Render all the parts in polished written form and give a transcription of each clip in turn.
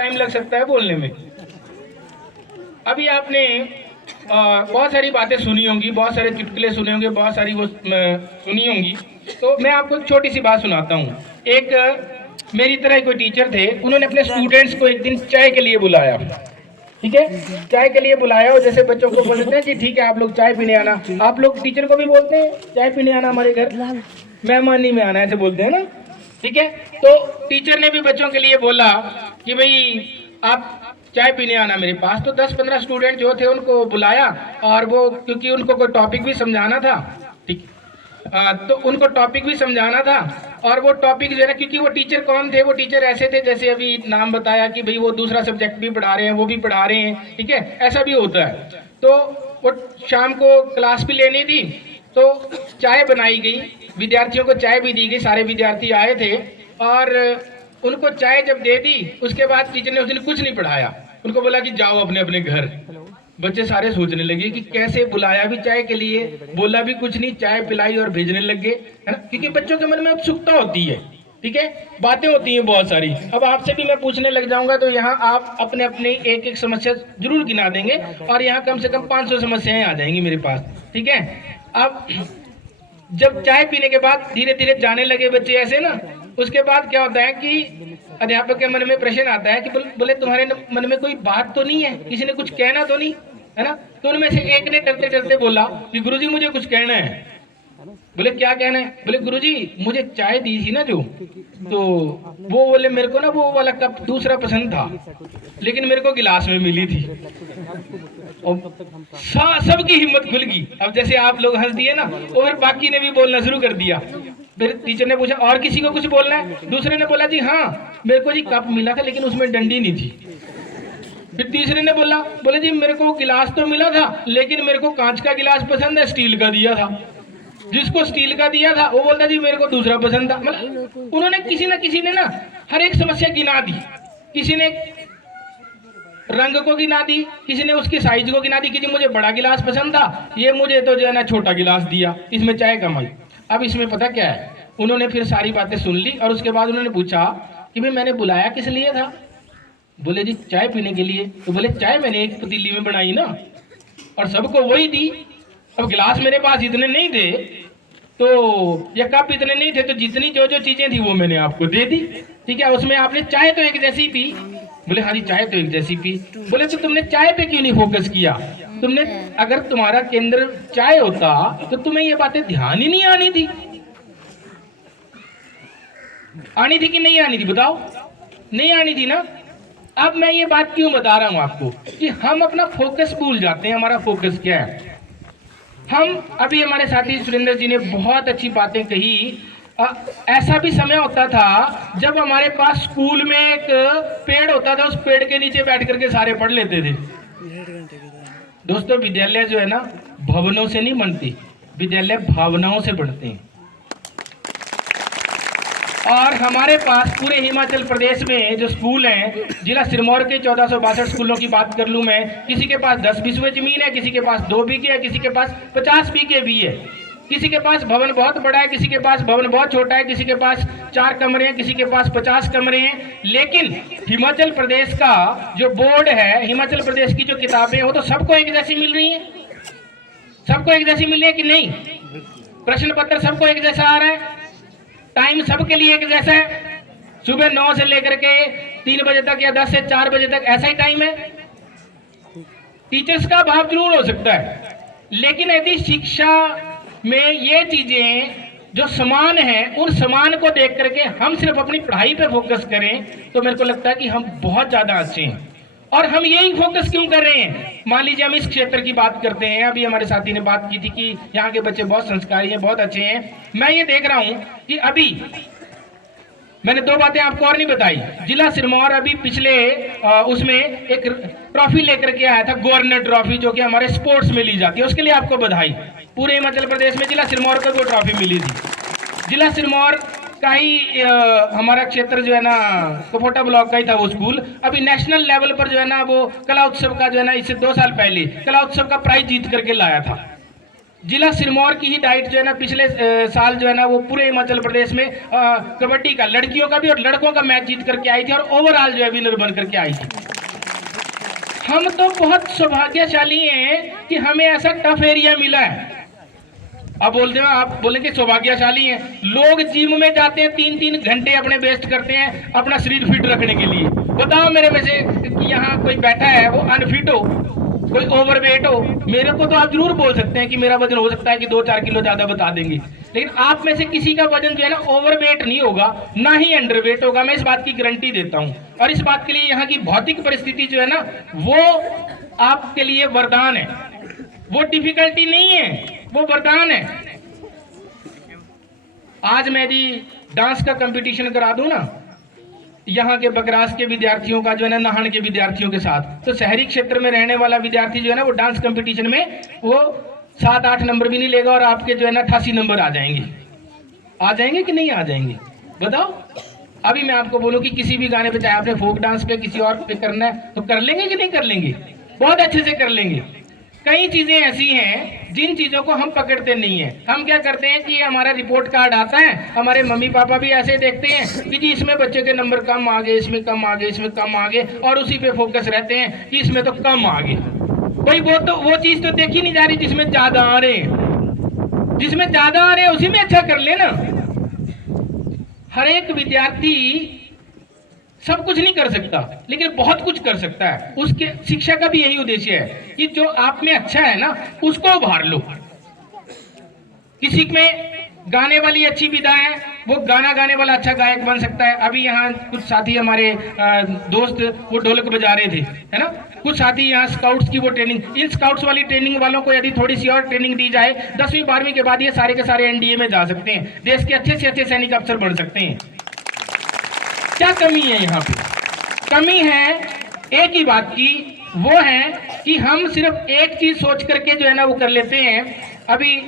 Time लग सकता है बोलने में। अभी आपने बहुत सारी बातें सुनी होंगी, बहुत सारे चुटकुले सुने होंगे, बहुत सारी वो सुनी होंगी। तो मैं आपको एक छोटी सी बात सुनाता हूँ। एक मेरी तरह कोई टीचर थे, उन्होंने अपने स्टूडेंट्स को एक दिन चाय के लिए बुलाया। ठीक है, चाय के लिए बुलाया और जैसे बच्चों को बोलते हैं कि ठीक है आप लोग चाय पीने आना, आप लोग टीचर को भी बोलते हैं चाय पीने आना हमारे घर, मेहमानी में आना, ऐसे बोलते हैं ना। ठीक है, तो टीचर ने भी बच्चों के लिए बोला कि भाई आप चाय पीने आना मेरे पास। तो 10-15 स्टूडेंट जो थे उनको बुलाया, और वो क्योंकि उनको कोई टॉपिक भी समझाना था, ठीक, तो उनको टॉपिक भी समझाना था। और वो टॉपिक जो है ना, क्योंकि वो टीचर कौन थे, वो टीचर ऐसे थे जैसे अभी नाम बताया कि भाई वो दूसरा सब्जेक्ट भी पढ़ा रहे हैं, वो भी पढ़ा रहे हैं, ठीक है, ऐसा भी होता है। तो वो शाम को क्लास भी लेनी थी, तो चाय बनाई गई, विद्यार्थियों को चाय भी दी गई, सारे विद्यार्थी आए थे और उनको चाय जब दे दी, उसके बाद टीचर ने उस दिन कुछ नहीं पढ़ाया, उनको बोला कि जाओ अपने अपने घर। बच्चे सारे सोचने लगे कि कैसे बुलाया भी चाय के लिए, बोला भी कुछ नहीं, चाय पिलाई और भेजने लग गए, है ना, क्योंकि बच्चों के मन में उत्सुकता होती है, ठीक है, बातें होती हैं बहुत सारी। अब आपसे भी मैं पूछने लग जाऊंगा तो यहाँ आप अपने अपने एक एक समस्या जरूर गिना देंगे, और यहाँ कम से कम 500 समस्याएं आ जाएंगी मेरे पास, ठीक है। अब जब चाय पीने के बाद धीरे धीरे जाने लगे बच्चे ऐसे ना, उसके बाद क्या होता है कि अध्यापक के मन में प्रश्न आता है कि बोले तुम्हारे मन में कोई बात तो नहीं है, किसी ने कुछ कहना तो नहीं है ना। तो उनमें से एक ने डरते डरते बोला कि गुरुजी मुझे कुछ कहना है। बोले क्या कहना है? बोले गुरुजी मुझे चाय दी थी ना जो, तो वो बोले मेरे को ना वो वाला कप दूसरा पसंद था, लेकिन मेरे को गिलास में मिली थी। सबकी हिम्मत खुल गई। अब जैसे आप लोग हंस दिए ना, तो फिर बाकी ने भी बोलना शुरू कर दिया। फिर टीचर ने पूछा और किसी को कुछ बोलना है? दूसरे ने बोला जी हाँ मेरे को जी कप मिला था लेकिन उसमें डंडी नहीं थी। फिर तीसरे ने बोले जी मेरे को गिलास तो मिला था लेकिन मेरे को कांच का गिलास पसंद है, स्टील का दिया था। जिसको स्टील का दिया था वो बोलता जी मेरे को दूसरा पसंद था। मतलब उन्होंने किसी ने ना हर एक समस्या गिना दी। किसी ने रंग को गिना दी, किसी ने उसकी साइज को गिना दी कि जी मुझे बड़ा गिलास पसंद था, ये मुझे तो जो है ना छोटा गिलास दिया, इसमें चाय कम आई। अब इसमें पता क्या है, उन्होंने फिर सारी बातें सुन ली और उसके बाद उन्होंने पूछा कि भाई मैंने बुलाया किस लिए था? बोले जी चाय पीने के लिए। तो बोले चाय मैंने एक पतीली में बनाई ना और सबको वही दी। अब गिलास मेरे पास इतने नहीं थे तो या कप इतने नहीं थे, तो जितनी जो जो चीजें थी वो मैंने आपको दे दी, ठीक है। उसमें आपने चाय तो एक जैसी पी। बोले हाँ जी चाय तो एक जैसी पी। बोले तो तुमने चाय पे क्यों नहीं फोकस किया? तुमने अगर तुम्हारा केंद्र चाय होता तो तुम्हें ये बातें ध्यान ही नहीं आनी थी। आनी थी कि नहीं आनी थी बताओ? नहीं आनी थी ना। अब मैं ये बात क्यों बता रहा हूं आपको कि हम अपना फोकस भूल जाते हैं। हमारा फोकस क्या है? हम अभी हमारे साथी सुरेंद्र जी ने बहुत अच्छी बातें कही। ऐसा भी समय होता था जब हमारे पास स्कूल में एक पेड़ होता था, उस पेड़ के नीचे बैठ करके सारे पढ़ लेते थे। दोस्तों विद्यालय जो है ना भवनों से नहीं बनती, विद्यालय भावनाओं से बढ़ते हैं। और हमारे पास पूरे हिमाचल प्रदेश में जो स्कूल हैं, जिला सिरमौर के 1462 स्कूलों की बात कर लूं मैं, किसी के पास 10 बीघे जमीन है, किसी के पास 2 बीघे है, किसी के पास 50 बीघे भी है, किसी के पास भवन बहुत बड़ा है, किसी के पास भवन बहुत छोटा है, किसी के पास 4 कमरे हैं, किसी के पास 50 कमरे हैं। लेकिन हिमाचल प्रदेश का जो बोर्ड है, हिमाचल प्रदेश की जो किताबें हैं वो तो सबको एक जैसी मिल रही है। सबको एक जैसी मिल रही है कि नहीं? प्रश्न पत्र सबको एक जैसा आ रहा है, टाइम सबके लिए एक जैसा है, सुबह 9 से लेकर के 3 बजे तक या 10 से 4 बजे तक ऐसा ही टाइम है। टीचर्स का अभाव जरूर हो सकता है, लेकिन यदि शिक्षा में ये चीजें जो समान हैं, उन समान को देख करके हम सिर्फ अपनी पढ़ाई पे फोकस करें तो मेरे को लगता है कि हम बहुत ज्यादा अच्छे हैं। और हम यही फोकस क्यों कर रहे हैं? मान लीजिए हम इस क्षेत्र की बात करते हैं। अभी हमारे साथी ने बात की थी कि यहाँ के बच्चे बहुत संस्कारी हैं, बहुत अच्छे हैं। मैं ये देख रहा हूं कि अभी मैंने 2 बातें आपको और नहीं बताई। जिला सिरमौर अभी पिछले उसमें एक ट्रॉफी लेकर के आया था, गवर्नर ट्रॉफी, जो कि हमारे स्पोर्ट्स में ली जाती है। उसके लिए आपको बधाई। पूरे हिमाचल प्रदेश में जिला सिरमौर को वो ट्रॉफी मिली थी। जिला सिरमौर का ही हमारा क्षेत्र जो है ना कपोटा ब्लॉक का ही था वो स्कूल। अभी नेशनल लेवल पर जो है ना वो कला उत्सव का जो है ना इससे 2 साल पहले कला उत्सव का प्राइज जीत करके लाया था। जिला सिरमौर की ही डाइट जो है ना पिछले साल जो है ना वो पूरे हिमाचल प्रदेश में कबड्डी का लड़कियों का भी और लड़कों का मैच जीत करके आई थी और ओवरऑल जो है विनर बन करके आई थी। हम तो बहुत सौभाग्यशाली हैं कि हमें ऐसा टफ एरिया मिला है। अब बोलते हो, आप बोले कि सौभाग्यशाली हैं। लोग जिम में जाते हैं 3-3 घंटे अपने वेस्ट करते हैं अपना शरीर फिट रखने के लिए। बताओ मेरे में से यहाँ कोई बैठा है वो अनफिट हो, कोई ओवरवेट हो? मेरे को तो आप जरूर बोल सकते हैं कि मेरा वजन हो सकता है कि 2-4 किलो ज्यादा बता देंगे, लेकिन आप में से किसी का वजन जो है ना ओवरवेट नहीं होगा, ना ही अंडरवेट होगा। मैं इस बात की गारंटी देता हूं। और इस बात के लिए यहाँ की भौतिक परिस्थिति जो है ना वो आपके लिए वरदान है, वो डिफिकल्टी नहीं है, वो वरदान है। आज मैं यदि डांस का कंपटीशन करा दूं ना यहाँ के बगरास के विद्यार्थियों का जो है ना नाहन के विद्यार्थियों के साथ, तो शहरी क्षेत्र में रहने वाला विद्यार्थी जो है ना वो डांस कंपटीशन में वो 7-8 नंबर भी नहीं लेगा और आपके जो है ना 88 नंबर आ जाएंगे। आ जाएंगे कि नहीं आ जाएंगे बताओ? अभी मैं आपको बोलूं कि किसी भी गाने पे, चाहे आपने फोक डांस पे किसी और पे करना है तो कर लेंगे कि नहीं कर लेंगे? बहुत अच्छे से कर लेंगे। कई चीजें ऐसी हैं जिन चीजों को हम पकड़ते नहीं है। हम क्या करते हैं कि हमारा रिपोर्ट कार्ड आता है, हमारे मम्मी पापा भी ऐसे देखते हैं कि जी इसमें बच्चे के नंबर कम आ गए, इसमें कम आ गए, इसमें कम आ गए, और उसी पे फोकस रहते हैं कि इसमें तो कम आ गए। भाई वो चीज तो देखी नहीं जा रही जिसमें ज्यादा आ रहे हैं। जिसमें ज्यादा आ रहे हैं उसी में अच्छा कर लेना। हर एक विद्यार्थी सब कुछ नहीं कर सकता लेकिन बहुत कुछ कर सकता है। उसके शिक्षा का भी यही उद्देश्य है कि जो आप में अच्छा है ना उसको उभार लो। किसी में गाने वाली अच्छी विधा है, वो गाना गाने वाला अच्छा गायक बन सकता है। अभी यहाँ कुछ साथी हमारे दोस्त वो ढोलक बजा रहे थे, है ना। कुछ साथी यहाँ स्काउट्स की वो ट्रेनिंग, इन स्काउट्स वाली ट्रेनिंग वालों को यदि थोड़ी सी और ट्रेनिंग दी जाए 10वीं 12वीं के बाद ये सारे के सारे एनडीए में जा सकते हैं, देश के अच्छे से अच्छे सैनिक अफसर बन सकते हैं। क्या कमी है यहाँ पे? कमी है एक ही बात की, वो है कि हम सिर्फ एक चीज सोच करके जो है ना वो कर लेते हैं। अभी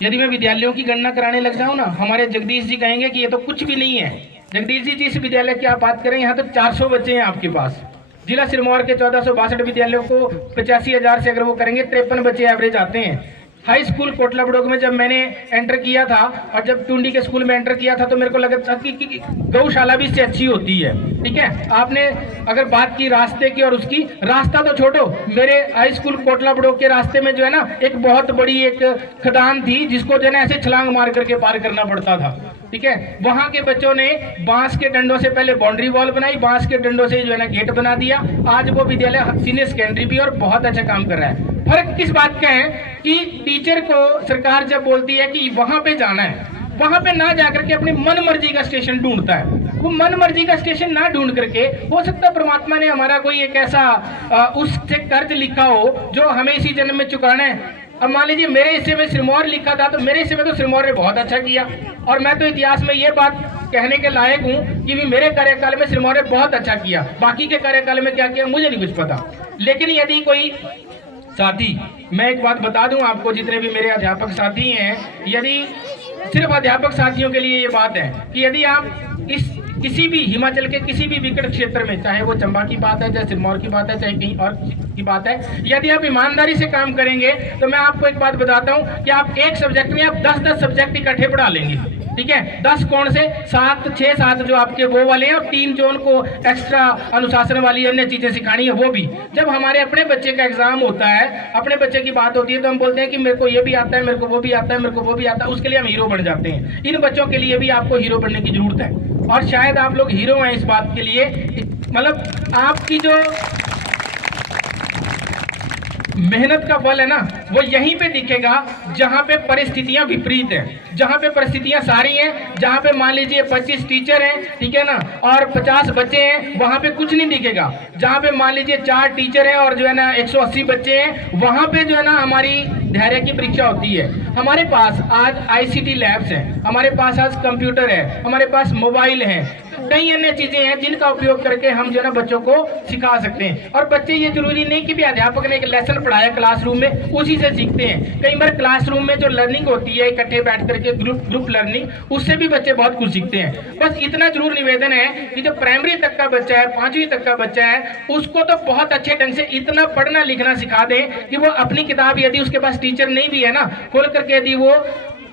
यदि मैं विद्यालयों की गणना कराने लग जाऊं ना, हमारे जगदीश जी कहेंगे कि ये तो कुछ भी नहीं है। जगदीश जी जिस विद्यालय की आप बात करें यहाँ तो 400 बच्चे हैं आपके पास। जिला सिरमौर के 1462 विद्यालयों को 85,000 से अगर वो करेंगे 53 बच्चे एवरेज आते हैं। हाई स्कूल कोटला बड़ोग में जब मैंने एंटर किया था और जब टुंडी के स्कूल में एंटर किया था तो मेरे को लगा था कि गौशाला भी इससे अच्छी होती है। ठीक है, आपने अगर बात की रास्ते की और उसकी, रास्ता तो छोड़ो, मेरे हाई स्कूल कोटला बड़ोग के रास्ते में जो है ना एक बहुत बड़ी एक खदान थी जिसको जो है ना ऐसे छलांग मार करके पार करना पड़ता था। ठीक है, वहां के बच्चों ने बांस के डंडों से पहले बाउंड्री वॉल बनाई, बांस के डंडों से जो है ना गेट बना दिया। आज वो विद्यालय सीनियर सेकेंडरी भी और बहुत अच्छा काम कर रहा है। फर्क किस बात का है कि टीचर को सरकार जब बोलती है कि वहां पे जाना है, वहां पे ना जाकर के अपनी मन मर्जी का स्टेशन ढूंढता है। वो मन मर्जी का स्टेशन ना ढूंढ करके, हो सकता है परमात्मा ने हमारा कोई एक ऐसा उससे कर्ज लिखा हो जो हमें इसी जन्म में चुकाना है। अब मान लीजिए मेरे हिस्से में सिरमौर लिखा था तो मेरे हिस्से में तो सिरमौर ने बहुत अच्छा किया और मैं तो इतिहास में ये बात कहने के लायक हूँ कि भी मेरे कार्यकाल में सिरमौर ने बहुत अच्छा किया। बाकी के कार्यकाल में क्या किया मुझे नहीं कुछ पता। लेकिन यदि कोई साथी, मैं एक बात बता दूं आपको, जितने भी मेरे अध्यापक साथी हैं, यदि सिर्फ अध्यापक साथियों के लिए ये बात है कि यदि आप इस किसी भी हिमाचल के किसी भी विकट क्षेत्र में, चाहे वो चंबा की बात है, चाहे सिरमौर की बात है, चाहे कहीं और की बात है, यदि आप ईमानदारी से काम करेंगे तो मैं आपको एक बात बताता हूं कि आप एक सब्जेक्ट में आप 10-10 सब्जेक्ट इकट्ठे पढ़ा लेंगे। ठीक है, 10 कौन से 6-7 जो आपके वो वाले हैं और 3 जो उनको एक्स्ट्रा अनुशासन वाली अन्य चीजें सिखानी है वो भी। जब हमारे अपने बच्चे का एग्जाम होता है, अपने बच्चे की बात होती है तो हम बोलते हैं कि मेरे को ये भी आता है, मेरे को वो भी आता है, मेरे को वो भी आता है, उसके लिए हम हीरो बन जाते हैं। इन बच्चों के लिए भी आपको हीरो बनने की जरूरत है और शायद आप लोग हीरो हैं इस बात के लिए। मतलब आपकी जो मेहनत का फल है ना वो यहीं पे दिखेगा जहां पे परिस्थितियां विपरीत हैं, जहां पे परिस्थितियां सारी हैं, जहां पे मान लीजिए 25 टीचर हैं, ठीक है ना, और 50 बच्चे हैं, वहां पे कुछ नहीं दिखेगा। जहां पे मान लीजिए 4 टीचर हैं और जो है ना 180 बच्चे हैं, वहां पे जो है ना हमारी धैर्य की परीक्षा होती है। हमारे पास आज ICT लैब्स हैं, हमारे पास आज कंप्यूटर है, हमारे पास मोबाइल है, कई अन्य चीजें हैं जिनका उपयोग करके हम जो है ना बच्चों को सिखा सकते हैं। और बच्चे ये जरूरी नहीं कि भी अध्यापक ने एक लेसन पढ़ाया क्लासरूम में उसी से सीखते हैं। कई बार क्लासरूम में जो लर्निंग होती है इकट्ठे बैठ करके ग्रुप लर्निंग, उससे भी बच्चे बहुत कुछ सीखते हैं। बस इतना जरूर निवेदन है कि जो प्राइमरी तक का बच्चा है, 5वीं तक का बच्चा है, उसको तो बहुत अच्छे ढंग से इतना पढ़ना लिखना सिखा दें कि वो अपनी किताब, यदि उसके पास टीचर नहीं भी है ना, खोल करके यदि वो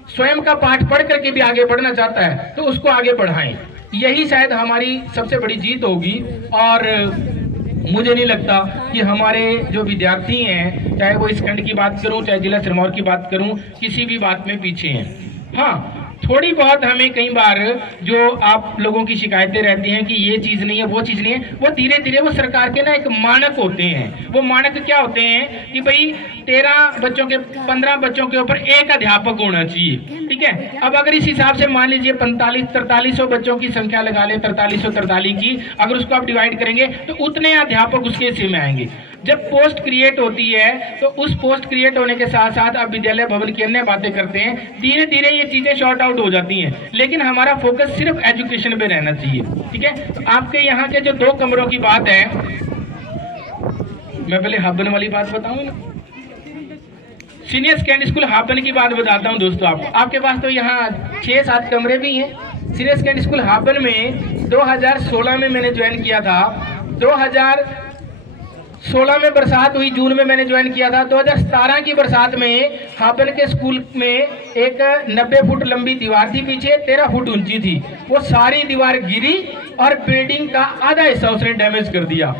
स्वयं का पाठ पढ़ करके भी आगे बढ़ना चाहता है तो उसको आगे बढ़ाएं। यही शायद हमारी सबसे बड़ी जीत होगी। और मुझे नहीं लगता कि हमारे जो विद्यार्थी हैं, चाहे वो इस खंड की बात करूं चाहे जिला सिरमौर की बात करूं, किसी भी बात में पीछे हैं। हाँ, थोड़ी बहुत हमें कई बार जो आप लोगों की शिकायतें रहती हैं कि ये चीज़ नहीं है, वो चीज़ नहीं है, वो धीरे धीरे वो सरकार के ना एक मानक होते हैं। वो मानक क्या होते हैं कि भाई 13 बच्चों के 15 बच्चों के ऊपर एक अध्यापक होना चाहिए, ठीक है। अब अगर इस हिसाब से मान लीजिए 4300 बच्चों की संख्या लगा ले, 4343 की, अगर उसको आप डिवाइड करेंगे तो उतने अध्यापक उसके हिस्से में आएंगे। जब पोस्ट क्रिएट होती है तो उस पोस्ट क्रिएट होने के साथ साथ आप विद्यालय भवन की अन्य बातें करते हैं, धीरे धीरे ये चीजें शॉर्ट आउट हो जाती हैं। लेकिन हमारा फोकस सिर्फ एजुकेशन पे रहना चाहिए, ठीक है। तो आपके यहाँ के जो 2 कमरों की बात है, मैं पहले हाबन वाली बात बताऊं ना, सीनियर सेकेंडरी स्कूल हाबन की बात बताता हूं दोस्तों। आपके पास तो यहाँ 6-7 कमरे भी हैं। सीनियर सेकेंडरी स्कूल हाबन में 2016 में मैंने ज्वाइन किया था। 2016 में बरसात हुई, जून में मैंने ज्वाइन किया था। 2017 की बरसात में हाबन के स्कूल में एक 90 फुट लंबी दीवार थी, पीछे 13 फुट ऊंची थी। वो सारी दीवार गिरी और बिल्डिंग का आधा हिस्सा उसने डैमेज कर दिया।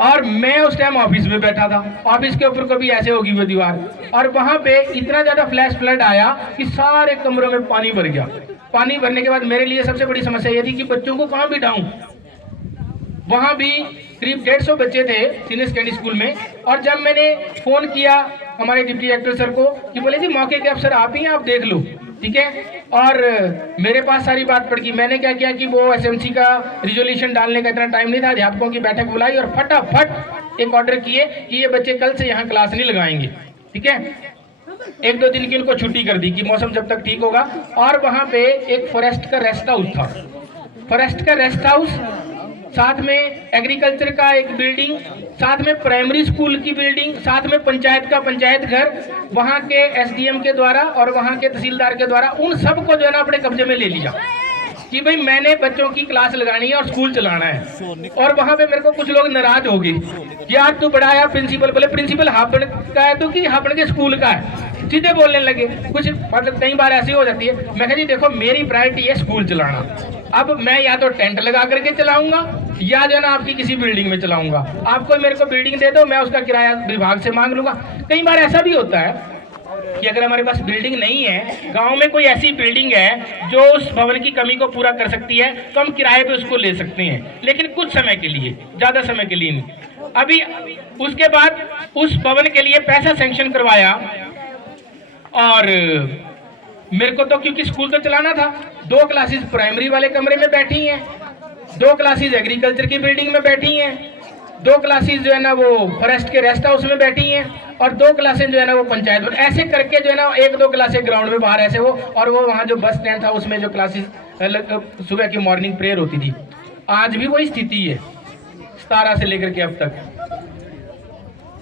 और मैं उस टाइम ऑफिस में बैठा था, ऑफिस के ऊपर कभी ऐसे होगी वो दीवार, और वहां पे इतना ज्यादा फ्लैश फ्लड आया कि सारे कमरों में पानी भर गया। पानी भरने के बाद मेरे लिए सबसे बड़ी समस्या ये थी कि बच्चों को कहाँ बिठाऊं। वहां भी करीब 150 बच्चे थे सीनियर सेकेंडरी स्कूल में। और जब मैंने फोन किया हमारे डिप्टी डायरेक्टर सर को कि बोले जी मौके के अफसर आप ही हैं, आप देख लो, ठीक है। और मेरे पास सारी बात पड़ गई। मैंने क्या किया कि वो एसएमसी का रिजोल्यूशन डालने का इतना टाइम नहीं था, अध्यापकों की बैठक बुलाई और फटाफट एक ऑर्डर किए कि ये बच्चे कल से यहाँ क्लास नहीं लगाएंगे, ठीक है। 1-2 दिन की उनको छुट्टी कर दी कि मौसम जब तक ठीक होगा। और वहाँ पे एक फॉरेस्ट का रेस्ट हाउस था, फॉरेस्ट का रेस्ट हाउस, साथ में एग्रीकल्चर का एक बिल्डिंग, साथ में प्राइमरी स्कूल की बिल्डिंग, साथ में पंचायत का पंचायत घर, वहाँ के एसडीएम के द्वारा और वहाँ के तहसीलदार के द्वारा उन सबको जो है ना अपने कब्जे में ले लिया कि भाई मैंने बच्चों की क्लास लगानी है और स्कूल चलाना है। और वहाँ पे मेरे को कुछ लोग नाराज हो गए, यार तू बड़ा आया प्रिंसिपल, बोले प्रिंसिपल हाबड़ का है तो कि हाबड़ के स्कूल का है, सीधे बोलने लगे। कुछ मतलब कई बार ऐसी हो जाती है। मैं कहा जी देखो मेरी प्रायोरिटी है स्कूल चलाना। अब मैं या तो टेंट लगा करके चलाऊंगा या जो है ना आपकी किसी बिल्डिंग में चलाऊंगा। आपको मेरे को बिल्डिंग दे दो, मैं उसका किराया विभाग से मांग लूंगा। कई बार ऐसा भी होता है कि अगर हमारे पास बिल्डिंग नहीं है, गांव में कोई ऐसी बिल्डिंग है जो उस भवन की कमी को पूरा कर सकती है, तो हम किराए पे उसको ले सकते हैं, लेकिन कुछ समय के लिए, ज्यादा समय के लिए नहीं। अभी उसके बाद उस भवन के लिए पैसा सैंक्शन करवाया और मेरे को तो क्योंकि स्कूल तो चलाना था, 2 क्लासेस प्राइमरी वाले कमरे में बैठी हैं, 2 क्लासेस एग्रीकल्चर की बिल्डिंग में बैठी हैं, 2 क्लासेस जो है ना वो फॉरेस्ट के रेस्ट हाउस में बैठी हैं और 2 क्लासेस जो है ना वो पंचायत में। ऐसे करके जो है ना 1-2 क्लासेस ग्राउंड में बाहर ऐसे वो, और वो वहाँ जो बस स्टैंड था उसमें जो क्लासेस सुबह की मॉर्निंग प्रेयर होती थी। आज भी वही स्थिति है 17 से लेकर के अब तक।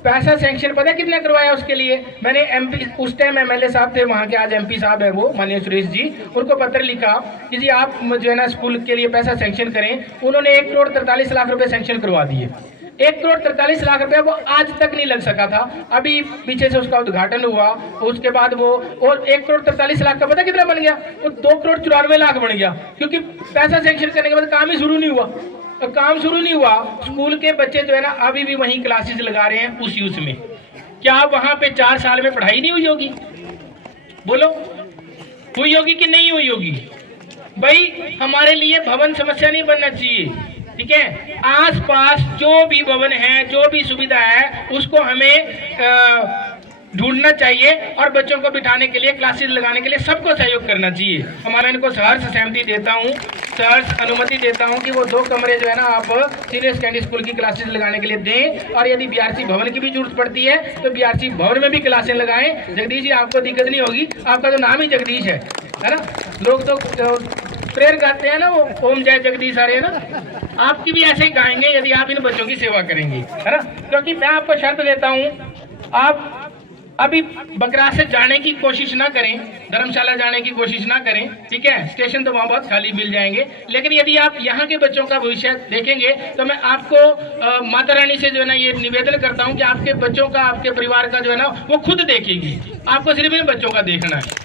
पैसा सैंक्शन पता है कितना करवाया उसके लिए? मैंने एमपी, उस टाइम एमएलए साहब थे वहाँ के, आज एमपी साहब है वो माननीय सुरेश जी, उनको पत्र लिखा कि जी आप जो है ना स्कूल के लिए पैसा सैंक्शन करें। उन्होंने 1 करोड़ 43 लाख रुपए सैंक्शन करवा दिए। 1 करोड़ 43 लाख रुपए वो आज तक नहीं लग सका था, अभी पीछे से उसका उद्घाटन हुआ, उसके बाद वो और 1 करोड़ 43 लाख का पता कितना बन गया? वो 2 करोड़ 94 लाख बन गया, क्योंकि पैसा सैंक्शन करने के बाद काम ही शुरू नहीं हुआ। तो काम शुरू नहीं हुआ, स्कूल के बच्चे जो है ना अभी भी वहीं क्लासेस लगा रहे हैं उस यूज में। क्या वहां पे 4 साल में पढ़ाई नहीं हुई होगी? बोलो, हुई होगी कि नहीं हुई होगी? भाई हमारे लिए भवन समस्या नहीं बनना चाहिए, ठीक है। आसपास जो भी भवन है, जो भी सुविधा है, उसको हमें ढूंढना चाहिए और बच्चों को बिठाने के लिए, क्लासेस लगाने के लिए सबको सहयोग करना चाहिए। हमारा इनको सहर्ष सहमति देता हूँ, सहर्ष अनुमति देता हूँ कि वो 2 कमरे जो है ना आप सीनियर सेकेंडरी स्कूल की क्लासेस लगाने के लिए दें, और यदि बीआरसी भवन की भी जरूरत पड़ती है तो बीआरसी भवन में भी क्लासेस लगाएं। जगदीश जी आपको दिक्कत नहीं होगी, आपका तो नाम ही जगदीश है ना। लोग तो प्रेयर गाते हैं ना वो, ओम जय जगदीश हरे ना, आपकी भी ऐसे ही गाएंगे यदि आप इन बच्चों की सेवा करेंगे, है ना। क्योंकि मैं आपको शर्त देता हूँ, आप अभी बकरार से जाने की कोशिश ना करें, धर्मशाला जाने की कोशिश ना करें, ठीक है। स्टेशन तो वहाँ बहुत खाली मिल जाएंगे, लेकिन यदि आप यहाँ के बच्चों का भविष्य देखेंगे तो मैं आपको माता रानी से जो है ना ये निवेदन करता हूँ कि आपके बच्चों का, आपके परिवार का जो है ना वो खुद देखेगी, आपको सिर्फ इन बच्चों का देखना है।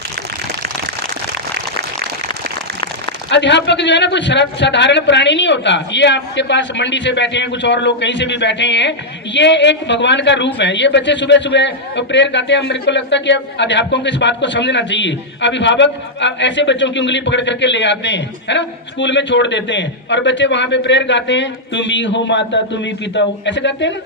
अध्यापक जो है ना कोई साधारण प्राणी नहीं होता। ये आपके पास मंडी से बैठे हैं, कुछ और लोग कहीं से भी बैठे हैं, ये एक भगवान का रूप है। ये बच्चे सुबह सुबह प्रेयर गाते हैं। मेरे को लगता है कि अध्यापकों को इस बात को समझना चाहिए। अभिभावक ऐसे बच्चों की उंगली पकड़ करके ले आते हैं, है ना, स्कूल में छोड़ देते हैं और बच्चे वहां पे प्रेयर गाते हैं, तुम ही हो माता तुम ही पिता हो, ऐसे गाते हैं ना।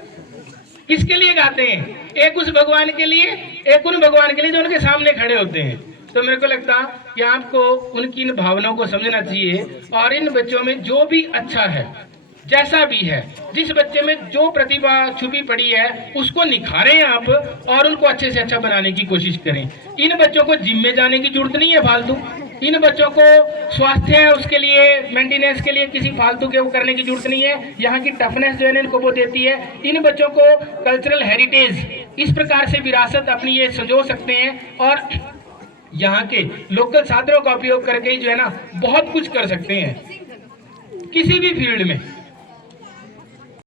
किसके लिए गाते हैं? एक उस भगवान के लिए, एक उन भगवान के लिए जो उनके सामने खड़े होते हैं। तो मेरे को लगता कि आपको उनकी इन भावनाओं को समझना चाहिए और इन बच्चों में जो भी अच्छा है, जैसा भी है, जिस बच्चे में जो प्रतिभा छुपी पड़ी है उसको निखारें आप और उनको अच्छे से अच्छा बनाने की कोशिश करें। इन बच्चों को जिम में जाने की जरूरत नहीं है फालतू। इन बच्चों को स्वास्थ्य है उसके लिए, मेंटेनेंस के लिए किसी फालतू के वो करने की जरूरत नहीं है। यहाँ की टफनेस जो है इनको वो देती है। इन बच्चों को कल्चरल हेरिटेज इस प्रकार से विरासत अपनी ये संजो सकते हैं और यहाँ के लोकल साधनों का उपयोग करके जो है ना बहुत कुछ कर सकते हैं किसी भी फील्ड में।